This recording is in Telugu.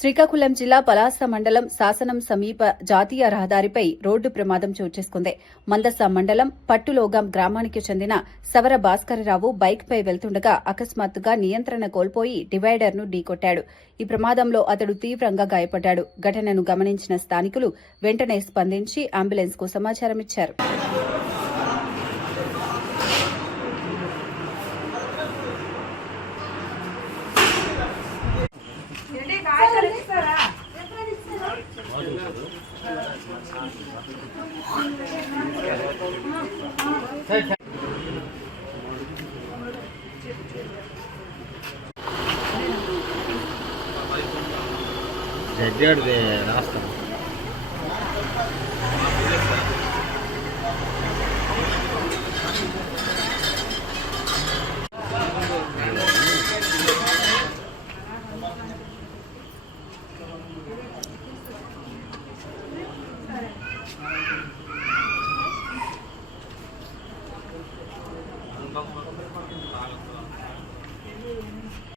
శ్రీకాకుళం జిల్లా పలాస మండలం శాసనం సమీప జాతీయ రహదారిపై రోడ్డు ప్రమాదం చోటు చేసుకుంది. మందస మండలం పట్టులోగం గ్రామానికి చెందిన సవర భాస్కరరావు బైక్పై వెళ్తుండగా అకస్మాత్తుగా నియంత్రణ కోల్పోయి డివైడర్ను ఢీకొట్టాడు. ఈ ప్రమాదంలో అతడు తీవ్రంగా గాయపడ్డాడు. ఘటనను గమనించిన స్థానికులు వెంటనే స్పందించి అంబులెన్స్కు సమాచారం ఇచ్చారు. జడ్జి రాస్తాం.